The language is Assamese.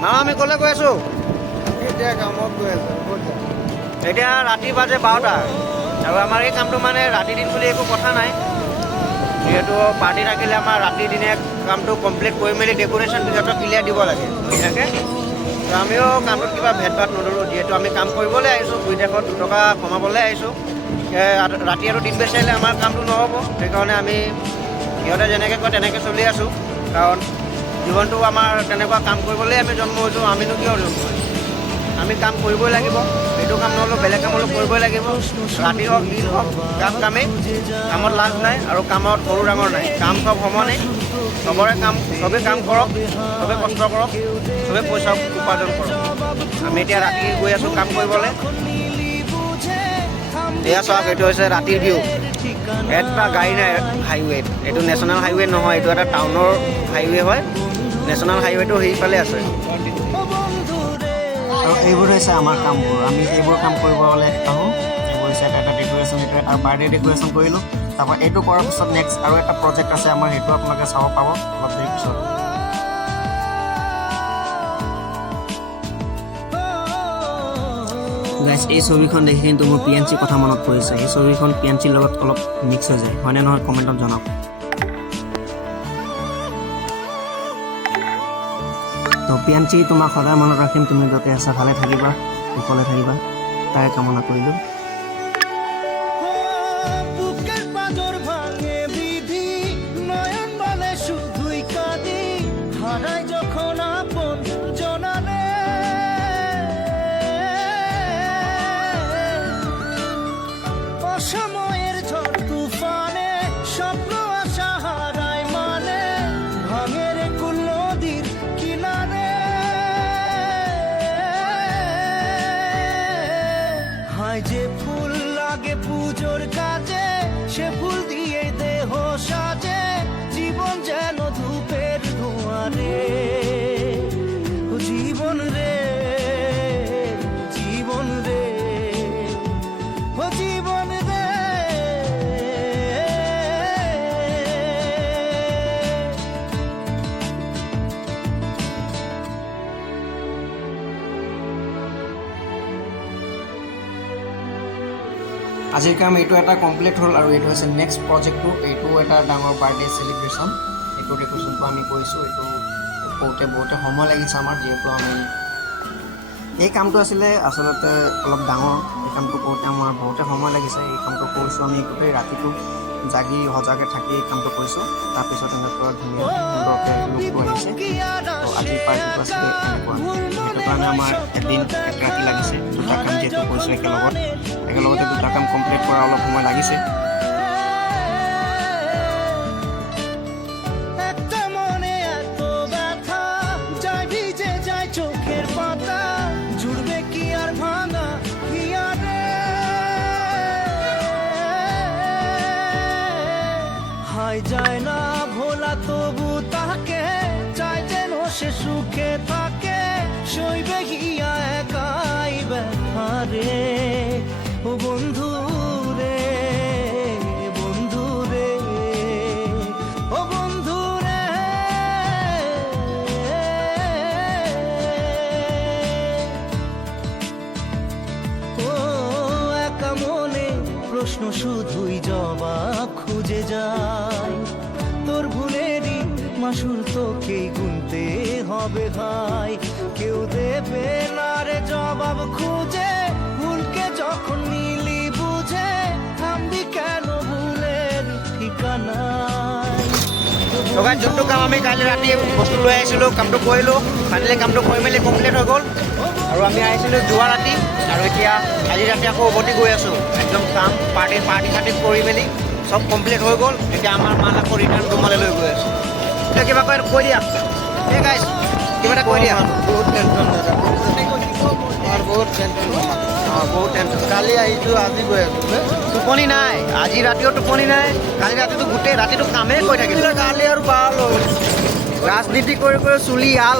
মামা আমি ক'লৈ গৈ আছোঁ? এতিয়া কামত গৈ আছোঁ। এতিয়া ৰাতি বাজে 12টা আৰু আমাৰ এই কামটো মানে ৰাতি দিন বুলি একো কথা নাই। যিহেতু পাৰ্টি থাকিলে আমাৰ ৰাতি দিনে কামটো কমপ্লিট কৰি মেলি ডেক'ৰেশ্যন সিহঁতক ক্লিয়াৰ দিব লাগে ধুনীয়াকৈ। তো আমিও কামটোত কিবা ভেদ ভাত নধৰোঁ, যিহেতু আমি কাম কৰিবলৈ আহিছোঁ, বিদেশত 2 টকা কমাবলৈ আহিছোঁ। ৰাতি আৰু দিন বিচাৰিলে আমাৰ কামটো নহ'ব, সেইকাৰণে আমি সিহঁতে যেনেকৈ কয় তেনেকৈ চলি আছোঁ। কাৰণ জীৱনটো আমাৰ তেনেকুৱা কাম কৰিবলৈ আমি জন্ম হৈছোঁ, আমিনো কিয় জন্ম হৈছোঁ? আমি কাম কৰিবই লাগিব, এইটো কাম নহ'লেও বেলেগ কাম হ'লেও কৰিবই লাগিব। ৰাতি হওক দিন হওক কামেই, কামত লাজ নাই আৰু কামত সৰু ডাঙৰ নাই, কাম চব সমানেই। চবৰে কাম, চবেই কাম কৰক, চবেই কষ্ট কৰক, চবেই পইচা উপাৰ্জন কৰক। আমি এতিয়া ৰাতি গৈ আছোঁ কাম কৰিবলৈ। এয়া চাওক, এইটো হৈছে ৰাতিৰ ভিউ। এটা গাড়ী নাই হাইৱেত, এইটো নেশ্যনেল হাইৱে নহয়, এইটো এটা টাউনৰ হাইৱে হয়। নেশ্যনেল হাইৱেটো সেইফালে আছে। আৰু এইবোৰ হৈছে আমাৰ কামবোৰ, আমি এইবোৰ কাম কৰিব হ'লে আহোঁ। এইবোৰ হৈছে এটা ডেক'ৰেশ্যন, এইটো এটা বাৰ্থডে ডেক'ৰেশ্যন কৰিলোঁ। তাৰপৰা এইটো কৰাৰ পিছত নেক্সট আৰু এটা প্ৰজেক্ট আছে আমাৰ, সেইটো আপোনালোকে চাব পাব অলপ দেৰি পিছত। গাইজ, এই ছবিখন দেখি কিন্তু মোৰ পিএনচিৰ কথা মনত পৰিছে। এই ছবিখন পিএনচিৰ লগত অলপ মিক্স হৈ যায়, হয়নে নহয় কমেণ্টত জনাওক। তো পিএনচি, তোমাক সদায় মনত ৰাখিম, তুমি য'তে আছা ভালে থাকিবা, কুশলে থাকিবা, তাৰে কামনা কৰিলোঁ। সময়ের ঝড় তুফানে স্বপ্ন আশা হারায় মানে ভাঙের কুল নদীর কিনারে হায় যে ফুল লাগে পুজোর কাজে সে ফুল দিয়ে দেহ সাজে জীবন যেন ধূপের ধোঁয়ারে জীবন রে জীবন রে ও জীবন রে। আজিৰ কাম এইটো এটা কমপ্লিট হ'ল আৰু এইটো হৈছে নেক্সট প্ৰজেক্টটো। এইটো এটা ডাঙৰ বাৰ্থডে চেলিব্ৰেশ্যন। এইটো ডেক'ৰেশ্যনটো আমি কৰিছোঁ। এইটো বহুতে সময় লাগিছে আমাৰ, যিহেতু আমি এই কামটো আছিলে আচলতে অলপ ডাঙৰ। এই কামটো কৰোঁতে আমাৰ বহুতে সময় লাগিছে। এই কামটো কৰিছোঁ আমি গোটেই ৰাতিটো জাগি সজাগে থাকি এই কামটো কৰিছোঁ। তাৰপিছত এনেকুৱা ধুনীয়া সুন্দৰকৈ লুকটো আহিছে। তো আজিৰ পাৰ্টিটো আছিলে এনেকুৱা, সেইটো কাৰণে আমাৰ এদিন এক ৰাতি লাগিছে। 2টা কাম যিহেতু কৰিছোঁ একেলগতে 2টা কাম কমপ্লিট কৰা অলপ সময় লাগিছে। যায় না ভোলা তবু তাকে চাই যেন সে সুখে থাকে সইবে গিয়া একাই ব্যথা রে ও বন্ধু রে বন্ধু রে ও বন্ধু রে। ও একা মনে প্রশ্ন শুধুই জবাব খুঁজে যায় তোর ভুলেরই মাসুল তোকেই গুনতে হবে ভাই কেউ দেবে না রে জবাব খুঁজে ভুলকে যখন নিলি বুঝে থামবি কেন ভুলের ঠিকানায়। যোনটো কাম আমি কালি ৰাতি বস্তু লৈ আহিছিলোঁ, কামটো কৰিলোঁ। ফাইনেলি কামটো কৰি মেলি কমপ্লিট হৈ গ'ল আৰু আমি আহিছিলোঁ যোৱা ৰাতি আৰু এতিয়া আজি ৰাতি আকৌ উভতি গৈ আছোঁ। একদম কাম পাৰ্টি চাৰ্টি কৰি মেলি চব কমপ্লিট হৈ গ'ল। এতিয়া আমাৰ মাল আকৌ ৰিটাৰ্ণ ৰুমালে লৈ গৈ আছোঁ। এতিয়া কিবা কৈ দিয়া, এই গাইজ কিবা এটা কৈ দিয়া। বহুত টেনশ্যন বহুত টেনশ্যন কালি আহিছোঁ আজি গৈ আছোঁ। টোপনি নাই, আজি ৰাতিও টোপনি নাই। কালি ৰাতিটো গোটেই ৰাতিটো কামেই কৰি থাকিলোঁ। কালি আৰু পালোঁ ৰাজনীতি কৰি চুলি আল